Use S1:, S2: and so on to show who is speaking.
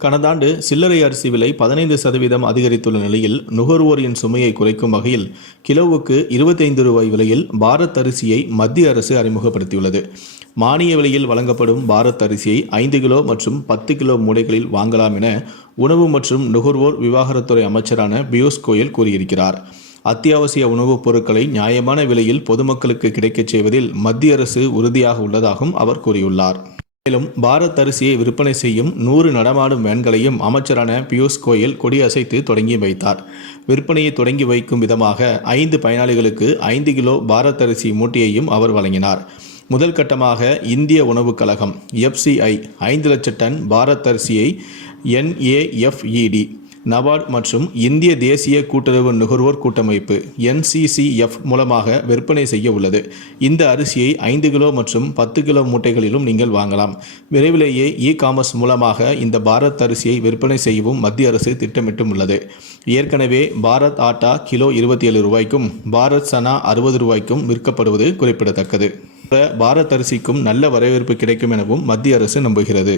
S1: கடந்தாண்டு சில்லறை அரிசி விலை பதினைந்து சதவீதம் அதிகரித்துள்ள நிலையில் நுகர்வோரின் சுமையை குறைக்கும் வகையில் கிலோவுக்கு இருபத்தைந்து ரூபாய் விலையில் பாரத் அரிசியை மத்திய அரசு அறிமுகப்படுத்தியுள்ளது. மானிய விலையில் வழங்கப்படும் பாரத் அரிசியை ஐந்து கிலோ மற்றும் பத்து கிலோ மூடைகளில் வாங்கலாம் என உணவு மற்றும் நுகர்வோர் விவகாரத்துறை அமைச்சரான பியூஷ் கோயல் கூறியிருக்கிறார். அத்தியாவசிய உணவுப் பொருட்களை நியாயமான விலையில் பொதுமக்களுக்கு கிடைக்கச் செய்வதில் மத்திய அரசு உறுதியாக உள்ளதாகவும் அவர் கூறியுள்ளார். மேலும் பாரத் அரிசியை விற்பனை செய்யும் நூறு நடமாடும் வேன்களையும் அமைச்சரான பியூஷ் கோயல் கொடியசைத்து தொடங்கி வைத்தார். விற்பனையை தொடங்கி வைக்கும் விதமாக ஐந்து பயனாளிகளுக்கு ஐந்து கிலோ பாரத் அரிசி மூட்டையையும் அவர் வழங்கினார். முதல் கட்டமாக இந்திய உணவுக் கழகம் எஃப்சிஐ ஐந்து லட்சம் டன் பாரத் அரிசியை என்ஏஎஃப்இடி நபார்ட் மற்றும் இந்திய தேசிய கூட்டுறவு நுகர்வோர் கூட்டமைப்பு என்சிசிஎஃப் மூலமாக விற்பனை செய்ய உள்ளது. இந்த அரிசியை ஐந்து கிலோ மற்றும் பத்து கிலோ மூட்டைகளிலும் நீங்கள் வாங்கலாம். விரைவிலேயே இ காமர்ஸ் மூலமாக இந்த பாரத் அரிசியை விற்பனை செய்யவும் மத்திய அரசு திட்டமிட்டும் உள்ளது. ஏற்கனவே பாரத் ஆட்டா கிலோ இருபத்தி ஏழு ரூபாய்க்கும் பாரத் சனா அறுபது ரூபாய்க்கும் விற்கப்படுவது குறிப்பிடத்தக்கது. பாரத் அரிசிக்கும் நல்ல வரவேற்பு கிடைக்கும் எனவும் மத்திய அரசு நம்புகிறது.